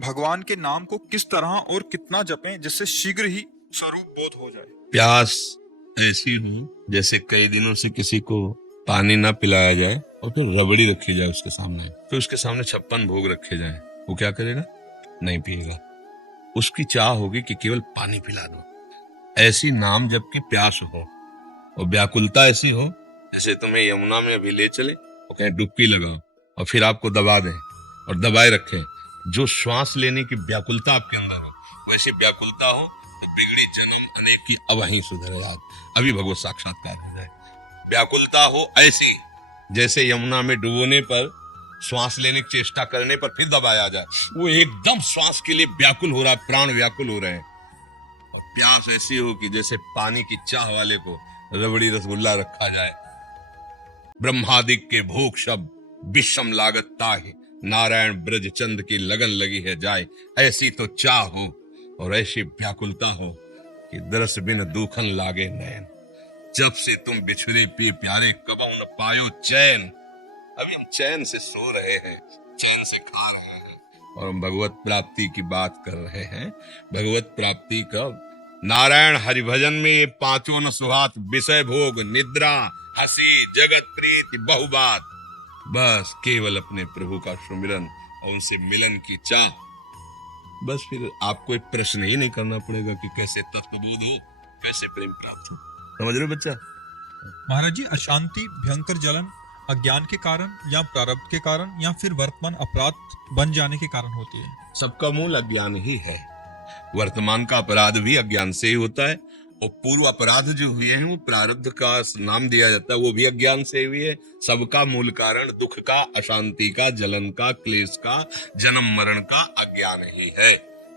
भगवान के नाम को किस तरह और कितना जपें जिससे शीघ्र ही स्वरूप बोध हो जाए। प्यास ऐसी हो जैसे कई दिनों से किसी को पानी ना पिलाया जाए और फिर रबड़ी रखी जाए उसके सामने, फिर उसके सामने 56 भोग रखे जाए, वो क्या करेगा? नहीं पिएगा। उसकी चाह होगी कि केवल पानी पिला दो। ऐसी नाम जबकि प्यास हो और व्याकुलता ऐसी हो जैसे तुम्हें यमुना में अभी ले चले और कहीं डुबकी लगाओ और फिर आपको दबा दें और दबाए रखें। जो श्वास लेने की व्याकुलता आपके अंदर हो वैसी व्याकुलता हो तो बिगड़ी जन्म अनेक की अब वहीं सुधरे आज, अभी भगवत साक्षात्कार हो जाए। व्याकुलता हो ऐसी जैसे यमुना में डुबोने पर श्वास लेने की चेष्टा करने पर फिर दबाया जाए, वो एकदम श्वास के लिए व्याकुल हो रहा है, प्राण व्याकुल हो रहे हैं। और प्यास ऐसी हो कि जैसे पानी की चाह वाले को रबड़ी रसगुल्ला रखा जाए। ब्रह्मादिक के भोग शब्द विषम लागत ताहि, नारायण ब्रज चंद की लगन लगी है जाए। ऐसी तो चाह हो और ऐसी व्याकुलता हो कि दरस बिन दूखन लागे नैन। जब से तुम बिछड़े पे प्यारे कबहू न पायो चैन। अभी हम चैन से सो रहे हैं, चैन से खा रहे हैं और हम भगवत प्राप्ति की बात कर रहे हैं। भगवत प्राप्ति कब? नारायण हरिभजन में ये पांचों न सुहात, विषय भोग निद्रा हंसी जगत प्रीति बहुबात। बस केवल अपने प्रभु का सुमिरन और उनसे मिलन की चाह। बस फिर आपको एक प्रश्न ही नहीं करना पड़ेगा कि कैसे तत्वबोध हो, कैसे प्रेम प्राप्त हो। समझ रहे हो बच्चा? महाराज जी, अशांति भयंकर जलन अज्ञान के कारण या प्रारब्ध के कारण या फिर वर्तमान अपराध बन जाने के कारण होती है। सबका मूल अज्ञान ही है। वर्तमान का अपराध भी अज्ञान से ही होता है और पूर्व अपराध जो हुए हैं वो प्रारब्ध का नाम दिया जाता है, वो भी अज्ञान से हुई है। सबका मूल कारण दुख का, अशांति का, जलन का, क्लेश का, जन्म मरण का अज्ञान ही है।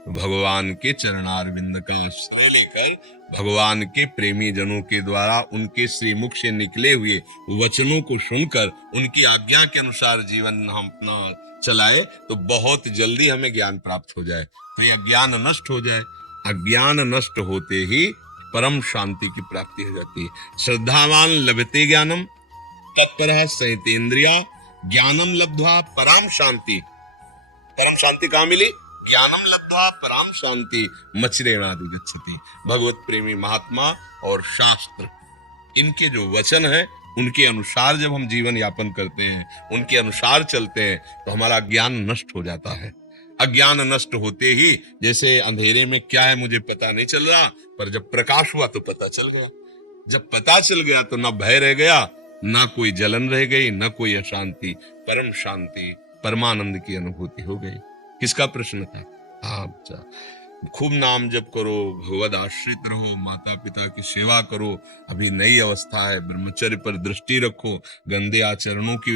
भगवान के चरणारविंद का आश्रय लेकर भगवान के प्रेमी जनों के द्वारा उनके श्रीमुख से निकले हुए वचनों को सुनकर उनकी आज्ञा के अनुसार जीवन हम अपना चलाए तो बहुत जल्दी हमें ज्ञान प्राप्त हो जाए, तो अज्ञान नष्ट हो जाए। अज्ञान नष्ट होते ही परम शांति की प्राप्ति हो जाती है। श्रद्धावान लभते ज्ञानम तत्परः संयतेन्द्रिया ज्ञानम लब्ध्वा पराम शांति। परम शांति कहाँ मिली? ज्ञानम लब्ध्वा पराम शांति मच्चिरेणाधिगच्छति। भगवत प्रेमी महात्मा और शास्त्र, इनके जो वचन है उनके अनुसार जब हम जीवन यापन करते हैं, उनके अनुसार चलते हैं तो हमारा ज्ञान नष्ट हो जाता है। अज्ञान नष्ट होते ही जैसे अंधेरे में क्या है मुझे पता नहीं चल रहा, पर जब प्रकाश हुआ तो पता चल गया। जब पता चल गया तो ना भय रह गया, ना कोई जलन रह गई, ना कोई अशांति, परम शांति परमानंद की अनुभूति हो गई। किसका प्रश्न था? हाँ बच्चा, खूब नाम जप करो, भगवद आश्रित रहो, माता पिता की सेवा करो। अभी नई अवस्था है, ब्रह्मचर्य पर दृष्टि रखो, गंदे आचरणों की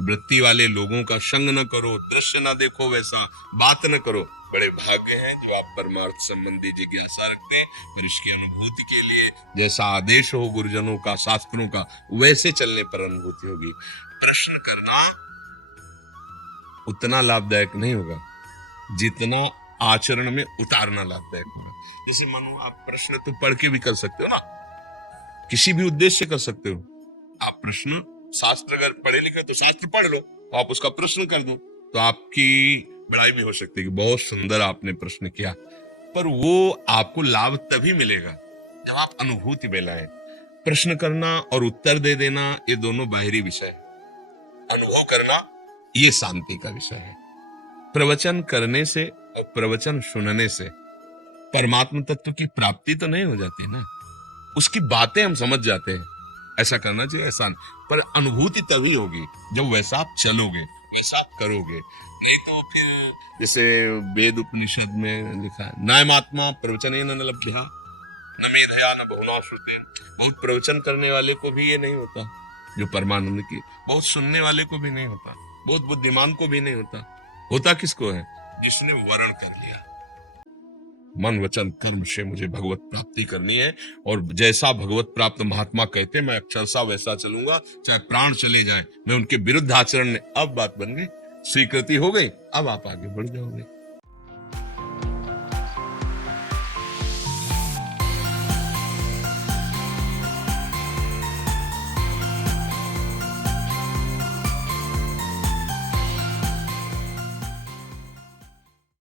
वृत्ति वाले लोगों का संग न करो, दृश्य न देखो, वैसा बात न करो। बड़े भाग्य हैं जो आप परमार्थ संबंधी जिज्ञासा रखते हैं, फिर इसकी अनुभूति के लिए जैसा आदेश हो गुरुजनों का, शास्त्रों का, वैसे चलने पर अनुभूति होगी। प्रश्न करना उतना लाभदायक नहीं होगा जितना आचरण में उतारना लाभदायक होगा। जैसे मानो आप प्रश्न तो पढ़ के भी कर सकते हो ना, किसी भी उद्देश्य से कर सकते हो। आप प्रश्न शास्त्र अगर पढ़े लिखे तो शास्त्र पढ़ लो, तो आप उसका प्रश्न कर दो तो आपकी बड़ाई भी हो सकती है कि बहुत सुंदर आपने प्रश्न किया। पर वो आपको लाभ तभी मिलेगा जब आप अनुभूति में लाए। प्रश्न करना और उत्तर दे देना ये दोनों बाहरी विषय है, अनुभव करना ये शांति का विषय है। प्रवचन करने से और प्रवचन सुनने से परमात्म तत्व की प्राप्ति तो नहीं हो जाती ना, उसकी बातें हम समझ जाते हैं, ऐसा करना चाहिए, ऐसा। पर अनुभूति तभी होगी जब वैसा आप चलोगे, वैसा आप करोगे। नहीं तो फिर जैसे वेद उपनिषद में लिखा है, नायमात्मा प्रवचनेन न लभ्यः न मेधया न बहुना श्रुतेन। बहुत प्रवचन करने वाले को भी ये नहीं होता जो परमानंद की, बहुत सुनने वाले को भी नहीं होता, बहुत बुद्धिमान को भी नहीं होता। होता किसको है? जिसने वर्ण कर लिया, मन वचन कर्म से मुझे भगवत प्राप्ति करनी है और जैसा भगवत प्राप्त महात्मा कहते मैं अक्षरशः वैसा चलूंगा, चाहे प्राण चले जाएं, मैं उनके विरुद्ध आचरण। अब बात बन गई, स्वीकृति हो गई, अब आप आगे बढ़ जाओगे।